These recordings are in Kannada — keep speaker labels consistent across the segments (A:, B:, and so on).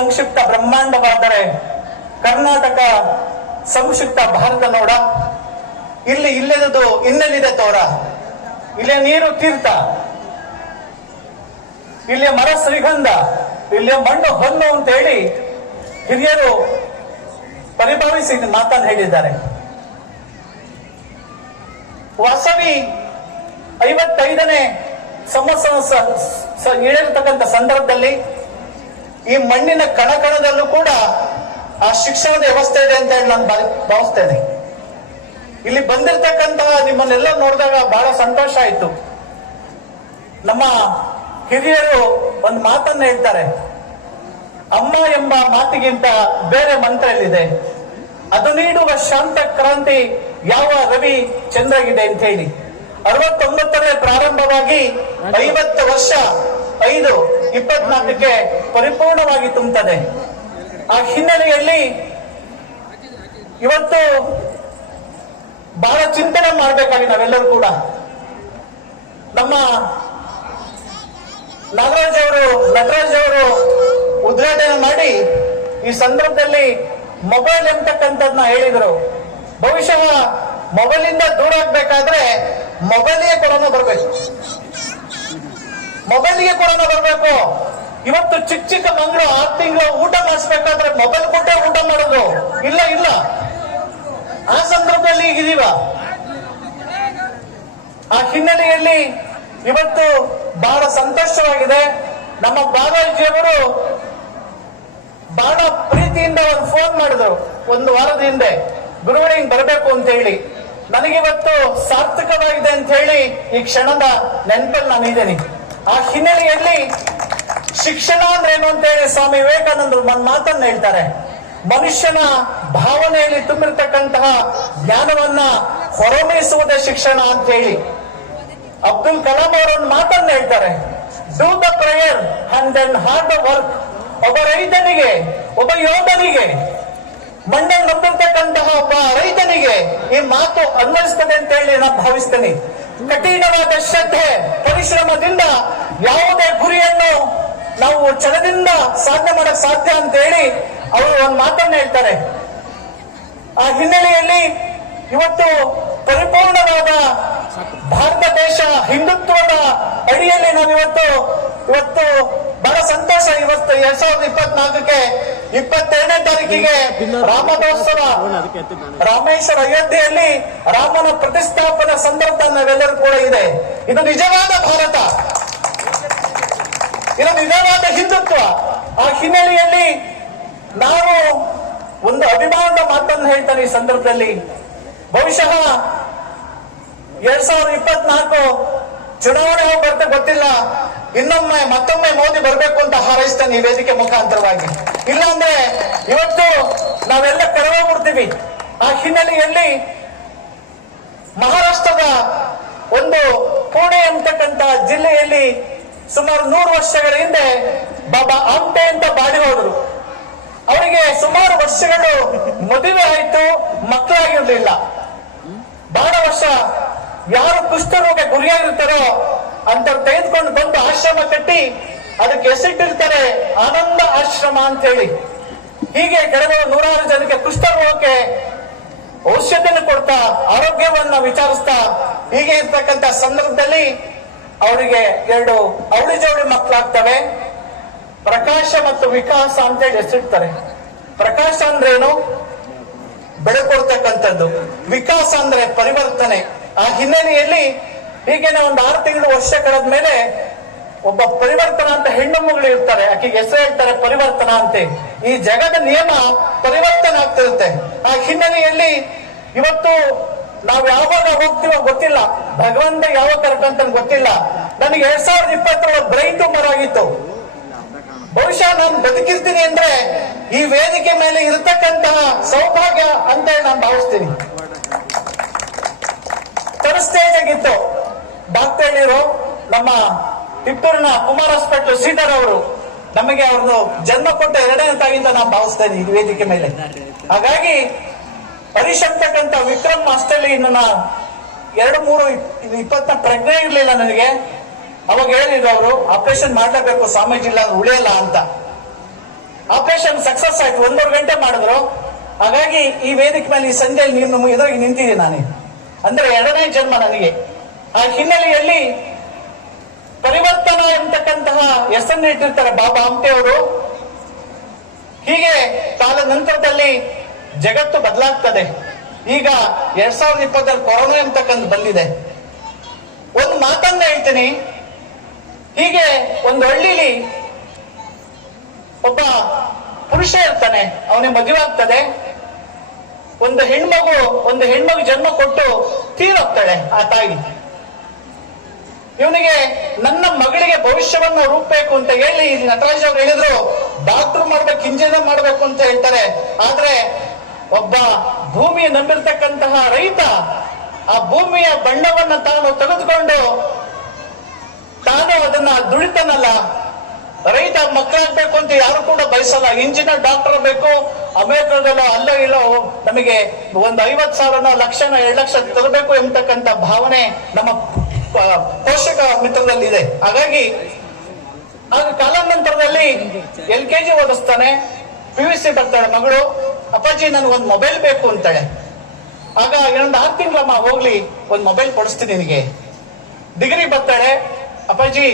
A: ಸಂಕ್ಷಿಪ್ತ ಬ್ರಹ್ಮಾಂಡವಾದರೆ ಕರ್ನಾಟಕ ಸಂಕ್ಷಿಪ್ತ ಭಾರತ ನೋಡ. ಇಲ್ಲಿ ಇಲ್ಲದದು ಇನ್ನೆಲ್ಲಿದೆ ತೋರ? ಇಲ್ಲಿ ನೀರು ತೀರ್ಥ. ಇಲ್ಲಿ ಮರ ಶ್ರೀಗಂಧ. ಇಲ್ಲಿ ಮಣ್ಣು ಹೊನ್ನು ಅಂತ ಹೇಳಿ ಹಿರಿಯರು ಪರಿಭಾವಿಸಿ ಮಾತನ್ನು ಹೇಳಿದ್ದಾರೆ. ವಾಸವಿ ಐವತ್ತೈದನೇ ಸ- ಇಳಿರತಕ್ಕಂಥ ಸಂದರ್ಭದಲ್ಲಿ ಈ ಮಣ್ಣಿನ ಕಣಕಣದಲ್ಲೂ ಕೂಡ ಆ ಶಿಕ್ಷಣದ ವ್ಯವಸ್ಥೆ ಇದೆ ಅಂತ ಹೇಳಿ ನಾನು ಭಾವಿ- ಭಾವಿಸ್ತೇನೆ. ಇಲ್ಲಿ ಬಂದಿರತಕ್ಕಂತಹ ನಿಮ್ಮನ್ನೆಲ್ಲ ನೋಡಿದಾಗ ಬಹಳ ಸಂತೋಷ ಆಯ್ತು. ನಮ್ಮ ಹಿರಿಯರು ಒಂದು ಮಾತನ್ನ ಹೇಳ್ತಾರೆ. ಅಮ್ಮ ಎಂಬ ಮಾತಿಗಿಂತ ಬೇರೆ ಮಂತ್ರ ಇಲ್ಲಿದೆ ಅದು ನೀಡುವ ಶಾಂತ ಕ್ರಾಂತಿ ಯಾವ ರವಿ ಚಂದ್ರಗಿದೆ ಅಂತ ಹೇಳಿ. ಅರವತ್ತೊಂಬತ್ತನೇ ಪ್ರಾರಂಭವಾಗಿ ಐವತ್ತು ವರ್ಷ ಐದು ಇಪ್ಪತ್ನಾಲ್ಕಕ್ಕೆ ಪರಿಪೂರ್ಣವಾಗಿ ತುಂಬುತ್ತದೆ. ಆ ಹಿನ್ನೆಲೆಯಲ್ಲಿ ಇವತ್ತು ಬಹಳ ಚಿಂತನೆ ಮಾಡಬೇಕಾಗಿ ನಾವೆಲ್ಲರೂ ಕೂಡ. ನಮ್ಮ ನಾಗರಾಜ್ ಅವರು, ನಟರಾಜ್ ಅವರು ಉದ್ಘಾಟನೆ ಮಾಡಿ ಈ ಸಂದರ್ಭದಲ್ಲಿ ಮೊಬೈಲ್ ಎಂತಕ್ಕಂಥದ್ನ ಹೇಳಿದ್ರು. ಬಹುಶಃ ಮೊಬೈಲಿಂದ ದೂರ ಆಗ್ಬೇಕಾದ್ರೆ ಮೊಬೈಲ್ಗೆ ಕೊರೋನಾ ಬರಬೇಕು. ಮೊಬೈಲ್ಗೆ ಕೊರೋನಾ ಬರಬೇಕು. ಇವತ್ತು ಚಿಕ್ಕ ಚಿಕ್ಕ ಮಕ್ಕಳು ಆರು ತಿಂಗಳು ಊಟ ಮಾಡಿಸ್ಬೇಕಾದ್ರೆ ಮೊಬೈಲ್ ಕೊಟ್ಟೆ ಊಟ ಮಾಡೋದು. ಇಲ್ಲ ಇಲ್ಲ. ಆ ಸಂದರ್ಭದಲ್ಲಿ ಈಗಿದೀವ ಆ ಹಿನ್ನೆಲೆಯಲ್ಲಿ ಇವತ್ತು ಬಹಳ ಸಂತೋಷವಾಗಿದೆ. ನಮ್ಮ ಬಾಲಾಜಿಯವರು ಬಹಳ ಪ್ರೀತಿಯಿಂದ ಒಂದು ಫೋನ್ ಮಾಡಿದ್ರು. ಒಂದು ವಾರದ ಹಿಂದೆ. ಗುರುವೇ ಹಿಂಗ್ ಬರಬೇಕು ಅಂತ ಹೇಳಿ. ನನಗಿವತ್ತು ಸಾರ್ಥಕವಾಗಿದೆ ಅಂತ ಹೇಳಿ ಈ ಕ್ಷಣದ ನೆನಪಲ್ಲಿ ನಾನು ಇದ್ದೇನೆ. ಆ ಹಿನ್ನೆಲೆಯಲ್ಲಿ ಶಿಕ್ಷಣ ಅಂದ್ರೆ ಏನು ಅಂತ ಹೇಳಿ ಸ್ವಾಮಿ ವಿವೇಕಾನಂದರು ಒಂದು ಮಾತನ್ನ ಹೇಳ್ತಾರೆ. ಮನುಷ್ಯನ ಭಾವನೆಯಲ್ಲಿ ತುಂಬಿರ್ತಕ್ಕಂತಹ ಜ್ಞಾನವನ್ನ ಹೊರಮಿಸುವುದೇ ಶಿಕ್ಷಣ ಅಂತ ಹೇಳಿ. ಅಬ್ದುಲ್ ಕಲಾಂ ಅವರು ಒಂದು ಮಾತನ್ನ ಹೇಳ್ತಾರೆ. Do the prayer and then hard the work ಒಬ್ಬ ರೈತನಿಗೆ, ಒಬ್ಬ ಯೋಧನಿಗೆ ಮಂಡಲ್ ನಂಬಿರ್ತಕ್ಕಂತಹ ಒಬ್ಬ ರೈತನಿಗೆ ಈ ಮಾತು ಅನ್ವಯಿಸ್ತದೆ ಅಂತ ಹೇಳಿ ನಾನು ಭಾವಿಸ್ತೇನೆ. ಕಠಿಣವಾದ ಶ್ರದ್ಧೆ, ಪರಿಶ್ರಮದಿಂದ ಯಾವುದೇ ಗುರಿಯನ್ನು ನಾವು ಚಲದಿಂದ ಸಾಧನೆ ಮಾಡಕ್ ಸಾಧ್ಯ ಅಂತ ಹೇಳಿ ಅವರು ಒಂದು ಮಾತನ್ನ ಹೇಳ್ತಾರೆ. ಆ ಹಿನ್ನೆಲೆಯಲ್ಲಿ ಇವತ್ತು ಪರಿಪೂರ್ಣವಾದ ಭಾರತ ದೇಶ ಹಿಂದುತ್ವದ ಅಡಿಯಲ್ಲಿ ನಾವು ಇವತ್ತು ಇವತ್ತು ಬಹಳ ಸಂತೋಷ ಇವತ್ತು ಎರಡ್ ಸಾವಿರದ ಇಪ್ಪತ್ನಾಲ್ಕಕ್ಕೆ ಇಪ್ಪತ್ತೆರಡನೇ ತಾರೀಕಿಗೆ ರಾಮದೋತ್ಸವ ರಾಮೇಶ್ವರ ಅಯೋಧ್ಯೆಯಲ್ಲಿ ರಾಮನ ಪ್ರತಿಷ್ಠಾಪನೆ ಸಂದರ್ಭ ನಾವೆಲ್ಲರೂ ಕೂಡ ಇದೆ. ಇದು ನಿಜವಾದ ಭಾರತ. ಇದು ನಿಜವಾದ ಹಿಂದುತ್ವ. ಆ ಹಿನ್ನೆಲೆಯಲ್ಲಿ ನಾವು ಒಂದು ಅಭಿಮಾನದ ಮಾತನ್ನು ಹೇಳ್ತಾನೆ ಈ ಸಂದರ್ಭದಲ್ಲಿ. ಬಹುಶಃ ಎರಡ್ ಸಾವಿರದ ಇಪ್ಪತ್ನಾಲ್ಕು ಚುನಾವಣೆ ಹೋಗಿ ಬರ್ತೆ ಗೊತ್ತಿಲ್ಲ. ಇನ್ನೊಮ್ಮೆ ಮತ್ತೊಮ್ಮೆ ಮೋದಿ ಬರಬೇಕು ಅಂತ ಹಾರೈಸ್ತಾನೆ ಈ ವೇದಿಕೆ ಮುಖಾಂತರವಾಗಿ. ಇಲ್ಲಾಂದ್ರೆ ಇವತ್ತು ನಾವೆಲ್ಲ ಕೆಳಗೋಗ್ಬಿಡ್ತೀವಿ ಆ ಹಿನ್ನೆಲೆಯಲ್ಲಿ ಮಹಾರಾಷ್ಟ್ರದ ಒಂದು ಪುಣೆ ಅಂತಕ್ಕಂತ ಜಿಲ್ಲೆಯಲ್ಲಿ ಸುಮಾರು ನೂರು ವರ್ಷಗಳ ಹಿಂದೆ ಬಾಬಾ ಆಮ್ಟೆ ಅಂತ ಬಾಡಿ ಹೋದರು. ಅವರಿಗೆ ಸುಮಾರು ವರ್ಷಗಳು ಮದುವೆ ಆಯ್ತು, ಮಕ್ಕಳಾಗಿರ್ಲಿಲ್ಲ. ಬಹಳ ವರ್ಷ ಯಾರು ಕುಷ್ಠರೋಗ ಗುರಿಯಾಗಿರ್ತಾರೋ ಅಂತ ತೆಗೆದುಕೊಂಡು ಬಂದು ಆಶ್ರಮ ಕಟ್ಟಿ ಅದಕ್ಕೆ ಹೆಸರಿಟ್ಟಿರ್ತಾರೆ ಆನಂದ ಆಶ್ರಮ ಅಂತ ಹೇಳಿ ಹೀಗೆ ಕೆಲವು ನೂರಾರು ಜನಕ್ಕೆ ಕುಷ್ಠರೋಗಕ್ಕೆ ಔಷಧಿಯನ್ನು ಕೊಡ್ತಾ, ಆರೋಗ್ಯವನ್ನ ವಿಚಾರಿಸ್ತಾ, ಹೀಗೆ ಇರ್ತಕ್ಕಂಥ ಸಂದರ್ಭದಲ್ಲಿ ಅವರಿಗೆ ಎರಡು ಅವಳಿ ಜವಳಿ ಮಕ್ಕಳಾಗ್ತವೆ. ಪ್ರಕಾಶ ಮತ್ತು ವಿಕಾಸ ಅಂತೇಳಿ ಹೆಸರಿಡ್ತಾರೆ. ಪ್ರಕಾಶ ಅಂದ್ರೆ ಏನು ಬೆಳಕೊಡ್ತಕ್ಕಂಥದ್ದು ವಿಕಾಸ ಅಂದ್ರೆ ಪರಿವರ್ತನೆ. ಆ ಹಿನ್ನೆಲೆಯಲ್ಲಿ ಹೀಗೆ ಒಂದು ಆರು ತಿಂಗಳು ವರ್ಷ ಕಳೆದ ಮೇಲೆ ಒಬ್ಬ ಪರಿವರ್ತನ ಅಂತ ಹೆಣ್ಣು ಮಗಳು ಇರ್ತಾರೆ ಆಕೆಗೆ ಹೆಸರು ಹೇಳ್ತಾರೆ ಪರಿವರ್ತನ ಅಂತೆ. ಈ ಜಗದ ನಿಯಮ ಪರಿವರ್ತನೆ ಆಗ್ತಿರುತ್ತೆ ಆ ಹಿನ್ನೆಲೆಯಲ್ಲಿ ಇವತ್ತು ನಾವು ಯಾವಾಗ ಹೋಗ್ತೀವೋ ಗೊತ್ತಿಲ್ಲ. ಭಗವಂತ ಯಾವ ಕರ್ಕಂತ ಗೊತ್ತಿಲ್ಲ. ನನಗೆ ಎರಡ್ ಸಾವಿರದ ಇಪ್ಪತ್ತರೊಳಗೆ ಬ್ರೈನ್ ಟ್ಯೂಮರ್ ಆಗಿತ್ತು. ಬಹುಶಃ ನಾನು ಬದುಕಿರ್ತೀನಿ ಅಂದ್ರೆ ಈ ವೇದಿಕೆ ಮೇಲೆ ಇರತಕ್ಕಂತಹ ಸೌಭಾಗ್ಯ ಅಂತ ಹೇಳಿ ನಾನು ಭಾವಿಸ್ತೀನಿ. ಥರ್ಡ್ ಸ್ಟೇಜ್ ಆಗಿತ್ತು ಹೇಳಿರೋ ನಮ್ಮ ತಿಪ್ಪೂರಿನ ಕುಮಾರ್ ಸೀಟರ್ ಅವರು ನಮಗೆ ಅವ್ರದ್ದು ಜನ್ಮ ಕೊಟ್ಟ ಎರಡನೇ ತಾಯಿಯಿಂದ ನಾನು ಭಾವಿಸ್ತೇನೆ ಈ ವೇದಿಕೆ ಮೇಲೆ. ಹಾಗಾಗಿ ಪರಿಶಂತಕ್ಕಂತ ವಿಕ್ರಮ್ ಅಷ್ಟಲ್ಲಿ ನನ್ನ ಎರಡು ಮೂರು ಇಪ್ಪತ್ತ ಪ್ರಜ್ಞೆ ಇರಲಿಲ್ಲ ನನಗೆ. ಅವಾಗ ಹೇಳಿದ್ರು ಅವರು, ಆಪರೇಷನ್ ಮಾಡಲೇಬೇಕು ಸ್ವಾಮೀಜಿ, ಇಲ್ಲ ಅಂದ್ರೆ ಉಳಿಯಲ್ಲ ಅಂತ. ಆಪರೇಷನ್ ಸಕ್ಸಸ್ ಆಯ್ತು, ಒಂದೂವರೆ ಗಂಟೆ ಮಾಡಿದ್ರು. ಹಾಗಾಗಿ ಈ ವೇದಿಕೆ ಮೇಲೆ ಈ ಸಂಜೆಯಲ್ಲಿ ನೀನು ಎದುರಿಗೆ ನಿಂತಿದ್ದೀನಿ ನಾನು. ಅಂದ್ರೆ ಎರಡನೇ ಜನ್ಮ ನನಗೆ. ಆ ಹಿನ್ನೆಲೆಯಲ್ಲಿ ಪರಿವರ್ತನಾ ಎಂತಕ್ಕಂತಹ ಹೆಸರನ್ನು ಇಟ್ಟಿರ್ತಾರೆ ಬಾಬಾ ಆಮ್ಟೆ ಅವರು. ಹೀಗೆ ಕಾಲ ನಂತರದಲ್ಲಿ ಜಗತ್ತು ಬದಲಾಗ್ತದೆ. ಈಗ ಎರಡ್ ಸಾವಿರದ ಇಪ್ಪತ್ತರಲ್ಲಿ ಕೊರೋನಾ ಎಂತಕ್ಕಂತ ಬಂದಿದೆ. ಒಂದು ಮಾತನ್ನ ಹೇಳ್ತೀನಿ. ಹೀಗೆ ಒಂದು ಹಳ್ಳಿಲಿ ಒಬ್ಬ ಪುರುಷ ಇರ್ತಾನೆ, ಅವನಿಗೆ ಮದುವೆ ಆಗ್ತದೆ. ಒಂದು ಹೆಣ್ಮಗು ಒಂದು ಹೆಣ್ಮಗು ಜನ್ಮ ಕೊಟ್ಟು ತೀರೋಗ್ತಾಳೆ ಆ ತಾಯಿ. ಇವನಿಗೆ ನನ್ನ ಮಗಳಿಗೆ ಭವಿಷ್ಯವನ್ನು ರೂಪಬೇಕು ಅಂತ ಹೇಳಿ ನಟರಾಜ್ ಅವ್ರು ಹೇಳಿದ್ರು. ಡಾಕ್ಟರ್ ಮಾಡ್ಬೇಕು ಇಂಜಿನಿಯರ್ ಮಾಡ್ಬೇಕು ಅಂತ ಹೇಳ್ತಾರೆ. ಆದ್ರೆ ಒಬ್ಬ ಭೂಮಿ ನಂಬಿರ್ತಕ್ಕಂತಹ ರೈತ ಆ ಭೂಮಿಯ ಬಣ್ಣವನ್ನ ತಾನು ತೆಗೆದುಕೊಂಡು ತಾನು ಅದನ್ನ ದುಡಿತಾನಲ್ಲ. ರೈತ ಮಕ್ಕಳಾಗ್ಬೇಕು ಅಂತ ಯಾರು ಕೂಡ ಬಯಸಲ್ಲ. ಇಂಜಿನಿಯರ್, ಡಾಕ್ಟರ್ ಬೇಕು. ಅಮೆರಿಕದಲ್ಲೋ ಅಲ್ಲೋ ಇಲ್ಲೋ ನಮಗೆ ಒಂದು ಐವತ್ ಸಾವಿರನೋ ಲಕ್ಷನೋ ಎರಡು ಲಕ್ಷ ತರಬೇಕು ಎಂಬತಕ್ಕಂತ ಭಾವನೆ ನಮ್ಮ ಪೋಷಕ ಮಿತ್ರದಲ್ಲಿ ಇದೆ ಹಾಗಾಗಿ ಆಗ ಕಾಲಾನಂತರದಲ್ಲಿ ಎಲ್ ಕೆ ಜಿ ಓದಿಸ್ತಾನೆ, ಪಿ ಯು ಸಿ ಬರ್ತಾಳೆ ಮಗಳು, ಅಪ್ಪಾಜಿ ನನ್ಗೆ ಒಂದು ಮೊಬೈಲ್ ಬೇಕು ಅಂತಾಳೆ. ಆಗ ಇನ್ನೊಂದು ಆರು ತಿಂಗಳಮ್ಮ ಹೋಗ್ಲಿ, ಒಂದು ಮೊಬೈಲ್ ಕೊಡಿಸ್ತೀನಿ ನಿನಗೆ. ಡಿಗ್ರಿ ಬರ್ತಾಳೆ, ಅಪ್ಪಾಜಿ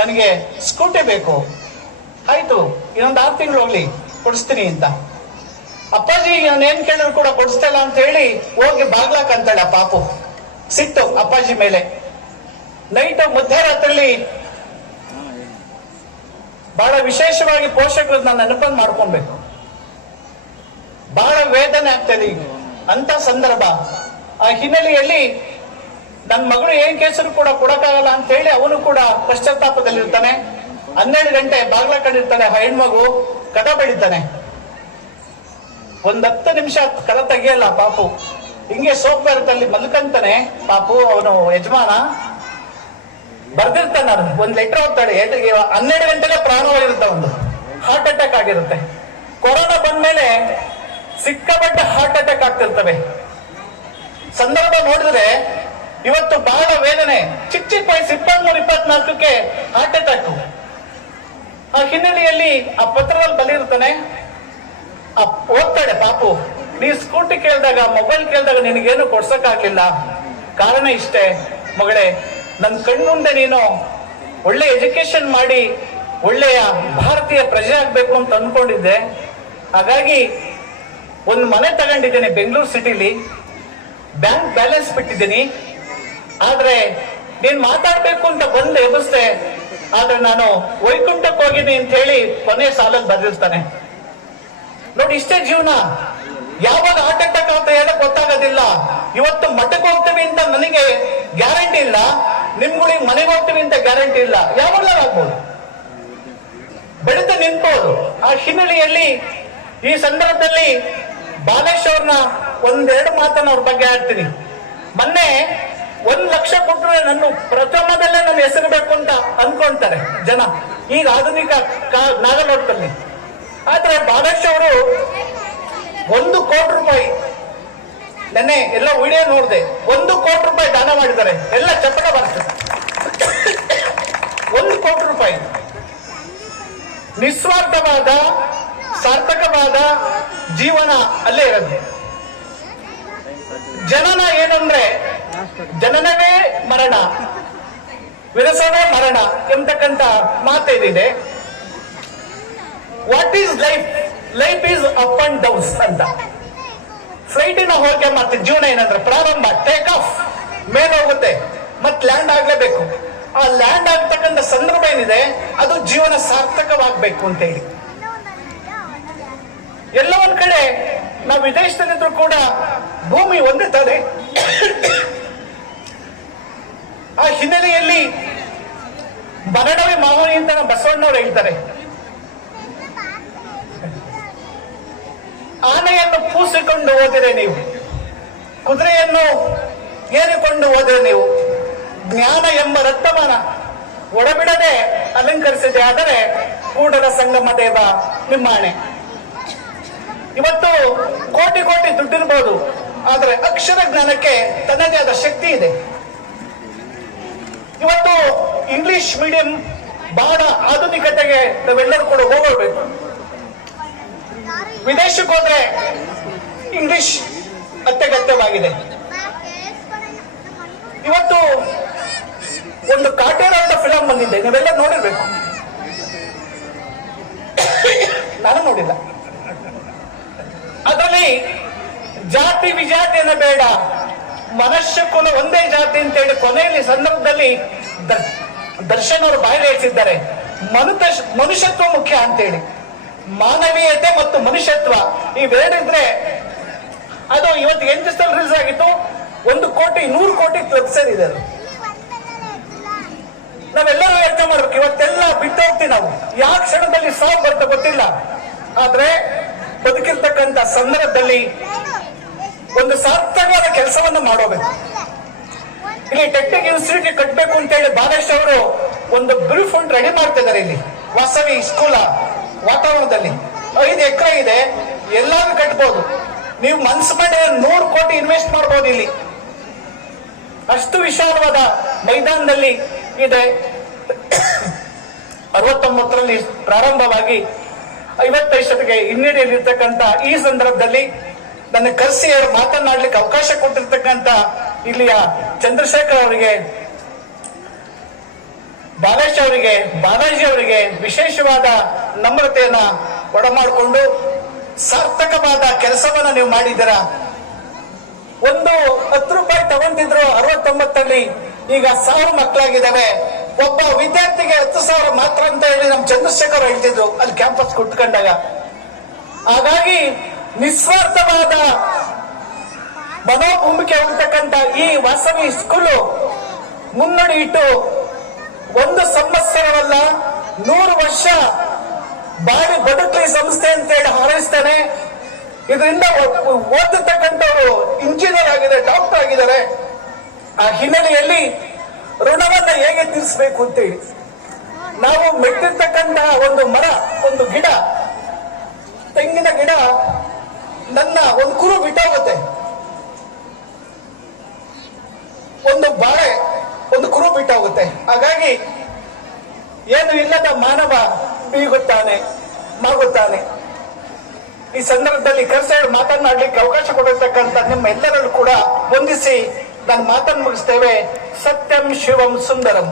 A: ನನಗೆ ಸ್ಕೂಟಿ ಬೇಕು. ಆಯ್ತು, ಇನ್ನೊಂದು ಆರು ತಿಂಗಳು ಹೋಗ್ಲಿ, ಕೊಡಿಸ್ತೀನಿ ಅಂತ. ಅಪ್ಪಾಜಿ ನಾನು ಏನ್ ಕೇಳಿದ್ರು ಕೂಡ ಕೊಡಿಸ್ತಾ ಇಲ್ಲ ಅಂತ ಹೇಳಿ ಹೋಗಿ ಬಾಗ್ಲಾಕ್ ಅಂತಾಳೆ ಪಾಪು. ಸಿಟ್ಟು ಅಪ್ಪಾಜಿ ಮೇಲೆ. ನೈಟ್ ಮಧ್ಯರಾತ್ರಿ ಬಹಳ ವಿಶೇಷವಾಗಿ ಪೋಷಕರನ್ನ ನೆನಪನ್ನು ಮಾಡ್ಕೊಬೇಕು ಬಹಳ ವೇದನೆ ಆಗ್ತದೆ ಅಂತ ಸಂದರ್ಭ. ಆ ಹಿನ್ನೆಲೆಯಲ್ಲಿ ನನ್ನ ಮಗಳು ಏನ್ ಕೇಸರು ಕೂಡ ಕೊಡಕ್ಕಾಗಲ್ಲ ಅಂತ ಹೇಳಿ ಅವನು ಕೂಡ ಪಶ್ಚಾತ್ತಾಪದಲ್ಲಿರ್ತಾನೆ. ಹನ್ನೆರಡು ಗಂಟೆ ಬಾಗ್ಲ ಕಂಡಿರ್ತಾನೆ ಹೆಣ್ಮಗು ಕದ ಬೆಳಿತಾನೆ. ಒಂದ್ ಹತ್ತು ನಿಮಿಷ ಕದ ತೆಗಿಯಲ್ಲ ಪಾಪು. ಹಿಂಗೆ ಸೋಪ್ವೇರದಲ್ಲಿ ಮಲ್ಕಂತಾನೆ ಪಾಪು ಅವನು ಯಜಮಾನ. ಬರ್ದಿರ್ತಾನೆ ನಾನು. ಒಂದ್ ಲೆಟರ್ ಹೋಗ್ತಾಳೆ ಹನ್ನೆರಡು ಗಂಟೆಗೆ ಪ್ರಾಣವಾಗಿರುತ್ತೆ ಒಂದು. ಹಾರ್ಟ್ ಅಟ್ಯಾಕ್ ಆಗಿರುತ್ತೆ. ಕೊರೋನಾ ಬಂದ್ಮೇಲೆ ಸಿಕ್ಕಾಪಟ್ಟೆ ಹಾರ್ಟ್ ಅಟ್ಯಾಕ್ ಆಗ್ತಿರ್ತವೆ. ಸಂದರ್ಭ ನೋಡಿದ್ರೆ ಇವತ್ತು ಬಹಳ ವೇದನೆ ಚಿಕ್ಕ ಚಿಕ್ಕ ವಯಸ್ಸು ಇಪ್ಪತ್ಮೂರು, ಇಪ್ಪತ್ನಾಲ್ಕಕ್ಕೆ ಹಾರ್ಟ್ ಅಟ್ಯಾಕ್ ಆ ಹಿನ್ನೆಲೆಯಲ್ಲಿ ಆ ಪತ್ರದಲ್ಲಿ ಬಲಿರ್ತಾನೆ ಆ ಓದ್ತಾಳೆ ಪಾಪು, ನೀ ಸ್ಕೂಟಿ ಕೇಳಿದಾಗ ಮೊಬೈಲ್ ಕೇಳಿದಾಗ ನಿನಗೇನು ಕೊಡ್ಸಕ್ಕಾಗ್ಲಿಲ್ಲ. ಕಾರಣ ಇಷ್ಟೇ, ಮಗಳೇ ನನ್ನ ಕಣ್ಮುಂದೆ ನೀನು ಒಳ್ಳೆ ಎಜುಕೇಶನ್ ಮಾಡಿ ಒಳ್ಳೆಯ ಭಾರತೀಯ ಪ್ರಜೆ ಆಗ್ಬೇಕು ಅಂತ ಅನ್ಕೊಂಡಿದ್ದೆ. ಹಾಗಾಗಿ ಒಂದು ಮನೆ ತಗೊಂಡಿದ್ದೇನೆ ಬೆಂಗಳೂರು ಸಿಟಿಲಿ. ಬ್ಯಾಂಕ್ ಬ್ಯಾಲೆನ್ಸ್ ಬಿಟ್ಟಿದ್ದೀನಿ. ಆದ್ರೆ ನೀನ್ ಮಾತಾಡ್ಬೇಕು ಅಂತ ಬಂದು ಎಬ್ಬಿಸ್ದೆ ಆದ್ರೆ ನಾನು ವೈಕುಂಠಕ್ಕೆ ಹೋಗಿದ್ದೀನಿ ಅಂತ ಹೇಳಿ ಕೊನೆ ಸಾಲಲ್ಲಿ ಬರೆದಿರ್ತಾನೆ ನೋಡಿ, ಇಷ್ಟೇ ಜೀವನ. ಯಾವಾಗ ಆಟ ಆಗುತ್ತೆ ಹೇಳಕ್ ಗೊತ್ತಾಗೋದಿಲ್ಲ. ಇವತ್ತು ಮಠಕ್ಕೆ ಹೋಗ್ತೀವಿ ಅಂತ ನನಗೆ ಗ್ಯಾರಂಟಿ ಇಲ್ಲ. ನಿಮ್ಗಳಿಗೆ ಮನೆಗೆ ಹೋಗ್ತೀವಿ ಅಂತ ಗ್ಯಾರಂಟಿ ಇಲ್ಲ. ಯಾವಾಗ ಆಗ್ಬೋದು. ಬೆಳೆದು ನಿಂತ್ಬೋದು ಆ ಹಿನ್ನೆಲೆಯಲ್ಲಿ ಈ ಸಂದರ್ಭದಲ್ಲಿ ಬಾಲೇಶ್ ಅವ್ರನ್ನ ಒಂದೆರಡು ಮಾತನ್ನ ಅವ್ರ ಬಗ್ಗೆ ಆಡ್ತೀನಿ ಮೊನ್ನೆ ಒಂದ್ ಲಕ್ಷ ಕೊಟ್ಟರೆ ನನ್ನ ಪ್ರಥಮದಲ್ಲೇ ನನ್ನ ಹೆಸರು ಬೇಕು ಅಂತ ಅನ್ಕೊಂತಾರೆ ಜನ. ಈಗ ಆಧುನಿಕ ನಾಗಲೋಟದಲ್ಲಿ ಆದ್ರೆ ಬಾಲೇಶ್ ಅವರು ಒಂದು ಕೋಟಿ ರೂಪಾಯಿ ನೆನ್ನೆ ಎಲ್ಲ ಉಳಿಯೇ ನೋಡಿದೆ. ಒಂದು ಕೋಟಿ ರೂಪಾಯಿ ದಾನ ಮಾಡಿದ್ದಾರೆ. ಎಲ್ಲ ಚಪ್ಪಟ ಬರ್ತದೆ ಒಂದು ಕೋಟಿ ರೂಪಾಯಿ. ನಿಸ್ವಾರ್ಥವಾದ, ಸಾರ್ಥಕವಾದ ಜೀವನ ಅಲ್ಲೇ ಇರುತ್ತೆ ಜನನ ಏನಂದ್ರೆ, ಜನನವೇ ಮರಣ. ವಿರಸವೇ ಮರಣ ಎಂತಕ್ಕಂತ ಮಾತೇನಿದೆ what is life life is up and downs ಅಂತ. ಫ್ಲೈಟಿನ ಹೋಗಿ ಮತ್ತೆ ಜೀವನ ಏನಂದ್ರೆ ಪ್ರಾರಂಭ ಟೇಕ್ ಆಫ್ ಮೇಲೆ ಹೋಗುತ್ತೆ. ಮತ್ತೆ ಲ್ಯಾಂಡ್ ಆಗ್ಲೇಬೇಕು. ಆ ಲ್ಯಾಂಡ್ ಆಗ್ತಕ್ಕಂಥ ಸಂದರ್ಭ ಏನಿದೆ, ಅದು ಜೀವನ ಸಾರ್ಥಕವಾಗಬೇಕು ಅಂತ ಹೇಳಿ. ಎಲ್ಲ ಒಂದ್ ಕಡೆ ನಾವು ವಿದೇಶದಲ್ಲಿದ್ರು ಕೂಡ ಭೂಮಿ ಒಂದೇ ತಾನೆ ಆ ಹಿನ್ನೆಲೆಯಲ್ಲಿ ಬರಡವೇ ಮಾವನಿ ಅಂತ ಬಸವಣ್ಣವ್ರು ಹೇಳ್ತಾರೆ. ಆನೆಯನ್ನು ಪೂಸಿಕೊಂಡು ಹೋದರೆ ನೀವು. ಕುದುರೆಯನ್ನು ಏರಿಕೊಂಡು ಹೋದರೆ ನೀವು. ಜ್ಞಾನ ಎಂಬ ರಕ್ತಮಾನ ಒಡಬಿಡದೆ ಅಲಂಕರಿಸಿದೆ ಆದರೆ ಕೂಡಲ ಸಂಗಮ ದೇವ ನಿಮ್ಮಾಣೆ ಇವತ್ತು ಕೋಟಿ ಕೋಟಿ ದುಡ್ಡಿರ್ಬೋದು, ಆದರೆ ಅಕ್ಷರ ಜ್ಞಾನಕ್ಕೆ ತನ್ನದೇ ಆದ ಶಕ್ತಿ ಇದೆ. ಇವತ್ತು ಇಂಗ್ಲಿಷ್ ಮೀಡಿಯಂ ಬಹಳ ಆಧುನಿಕತೆಗೆ ನಾವೆಲ್ಲರೂ ಕೂಡ ಹೋಗಬೇಕು. ವಿದೇಶಕ್ಕೆ ಹೋದ್ರೆ ಇಂಗ್ಲಿಷ್ ಅತ್ಯಗತ್ಯವಾಗಿದೆ. ಇವತ್ತು ಒಂದು ಕಾಟೇರ ಅಂತ ಫಿಲಂ ಬಂದಿದೆ, ನೀವೆಲ್ಲ ನೋಡಿರ್ಬೇಕು. ನಾನು ನೋಡಿಲ್ಲ. ಅದರಲ್ಲಿ ಜಾತಿ ವಿಜಾತಿಯನ್ನು ಬೇಡ. ಮನುಷ್ಯ ಕುಲ ಒಂದೇ ಜಾತಿ ಅಂತ ಹೇಳಿ ಕೊನೆಯಲ್ಲಿ ಸಂದರ್ಭದಲ್ಲಿ ದರ್ಶನ್ ಅವರು ಬಾಯಿಲೆ ಮನುತ ಮನುಷ್ಯತ್ವ ಮುಖ್ಯ ಅಂತೇಳಿ ಮಾನವೀಯತೆ ಮತ್ತು ಮನುಷ್ಯತ್ವ. ಇವೆರಡಿದ್ರೆ ಅದು ಇವತ್ತು ಎಂಟು ಸಲ ರಿಲೀಸ್ ಆಗಿತ್ತು. ಒಂದು ಕೋಟಿ, ನೂರು ಕೋಟಿ ಇದೆ ಅದು. ನಾವೆಲ್ಲರೂ ಯೋಚನೆ ಮಾಡ್ಬೇಕು, ಇವತ್ತೆಲ್ಲ ಬಿಟ್ಟು ಹೋಗ್ತೀವಿ ನಾವು. ಯಾವ ಕ್ಷಣದಲ್ಲಿ ಸಾವು ಬರುತ್ತೆ ಗೊತ್ತಿಲ್ಲ. ಆದ್ರೆ ಬದುಕಿರ್ತಕ್ಕಂಥ ಸಂದರ್ಭದಲ್ಲಿ ಒಂದು ಸಾರ್ಥಕವಾದ ಕೆಲಸವನ್ನು ಮಾಡೋಬೇಕು. ಇಲ್ಲಿ ಟೆಕ್ನಿಕ್ ಇನ್ಸ್ಟಿಟ್ಯೂಟ್ ಕಟ್ಟಬೇಕು ಅಂತ ಹೇಳಿ ಬಾಲೇಶ್ ಅವರು ಒಂದು ಬ್ರೀಫ್ ರೆಡಿ ಮಾಡ್ತಿದ್ದಾರೆ ಇಲ್ಲಿ. ವಾಸವಿ ಸ್ಕೂಲ. ವಾತಾವರಣದಲ್ಲಿ. ಐದು ಎಕರೆ ಇದೆ. ಎಲ್ಲಾನು ಕಟ್ಬೋದು. ನೀವು ಮನ್ಸು ಮಾಡಿ ನೂರು ಕೋಟಿ ಇನ್ವೆಸ್ಟ್ ಮಾಡ್ಬೋದು ಇಲ್ಲಿ. ಅಷ್ಟು ವಿಶಾಲವಾದ ಮೈದಾನದಲ್ಲಿ ಇದೆ. ಅರವತ್ತೊಂಬತ್ತರಲ್ಲಿ ಪ್ರಾರಂಭವಾಗಿ ಐವತ್ತೈದಕ್ಕೆ ಹಿನ್ನಡೆಯಲ್ಲಿರ್ತಕ್ಕಂಥ ಈ ಸಂದರ್ಭದಲ್ಲಿ ನನ್ನ ಕರೆಸಿ ಮಾತನಾಡ್ಲಿಕ್ಕೆ ಅವಕಾಶ ಕೊಟ್ಟಿರ್ತಕ್ಕಂಥ ಇಲ್ಲಿಯ ಚಂದ್ರಶೇಖರ್ ಅವರಿಗೆ ಬಾಲೇಶ್ ಅವರಿಗೆ, ಬಾಲಾಜಿ ಅವರಿಗೆ ವಿಶೇಷವಾದ ನಮ್ರತೆಯನ್ನ ಒಡಮಾಡಿಕೊಂಡು ಸಾರ್ಥಕವಾದ ಕೆಲಸವನ್ನ ನೀವು ಮಾಡಿದ್ದೀರ? ಒಂದು ಹತ್ತು ರೂಪಾಯಿ ತಗೊಂತಿದ್ರು ಅರವತ್ತೊಂಬತ್ತಲ್ಲಿ ಈಗ ಸಾವಿರ ಮಕ್ಕಳಾಗಿದ್ದಾವೆ. ಒಬ್ಬ ವಿದ್ಯಾರ್ಥಿಗೆ ಹತ್ತು ಸಾವಿರ ಮಾತ್ರ ಅಂತ ಹೇಳಿ ನಮ್ಮ ಚಂದ್ರಶೇಖರ್ ಹೇಳ್ತಿದ್ರು, ಅಲ್ಲಿ ಕ್ಯಾಂಪಸ್ ಕುಟ್ಕೊಂಡಾಗ. ಹಾಗಾಗಿ ನಿಸ್ವಾರ್ಥವಾದ ಮನೋಭೂಮಿಕೆ ಹೋಗ್ತಕ್ಕಂಥ ಈ ವಾಸವಿ ಸ್ಕೂಲು ಮುನ್ನಡಿ ಇಟ್ಟು ಒಂದು ಸಂವತ್ಸರವಲ್ಲ, ನೂರು ವರ್ಷ ಬಾಳಿ ಬದುಕಲಿ ಸಂಸ್ಥೆ ಅಂತ ಹೇಳಿ ಹಾರೈಸ್ತಾನೆ. ಇದರಿಂದ ಓದಿರ್ತಕ್ಕಂಥವರು ಇಂಜಿನಿಯರ್ ಆಗಿದೆ ಡಾಕ್ಟರ್ ಆಗಿದ್ದಾರೆ. ಆ ಹಿನ್ನೆಲೆಯಲ್ಲಿ ಋಣವನ್ನ ಹೇಗೆ ತೀರಿಸಬೇಕು ಅಂತೇಳಿ. ನಾವು ಮೆಟ್ಟಿರ್ತಕ್ಕಂತಹ ಒಂದು ಮರ, ಒಂದು ಗಿಡ, ತೆಂಗಿನ ಗಿಡ ನನ್ನ ಒಂದು ಕುರು ಬಿಟ್ಟೋಗುತ್ತೆ ಒಂದು ಬಾಳೆ ಒಂದು ಕುರು ಬಿಟ್ಟೋಗುತ್ತೆ ಹಾಗಾಗಿ ಏನು ಇಲ್ಲದ ಮಾನವ ಬೀಗುತ್ತಾನೆ, ಮಾಗುತ್ತಾನೆ. ಈ ಸಂದರ್ಭದಲ್ಲಿ ಕರ್ಸೆಯವರು ಮಾತನಾಡ್ಲಿಕ್ಕೆ ಅವಕಾಶ ಕೊಡಿರ್ತಕ್ಕಂಥ ನಿಮ್ಮ ಎಲ್ಲರಲ್ಲೂ ಕೂಡ ಹೊಂದಿಸಿ ನಾನು ಮಾತನ್ನು ಮುಗಿಸ್ತೇವೆ. ಸತ್ಯಂ ಶಿವಂ ಸುಂದರಂ.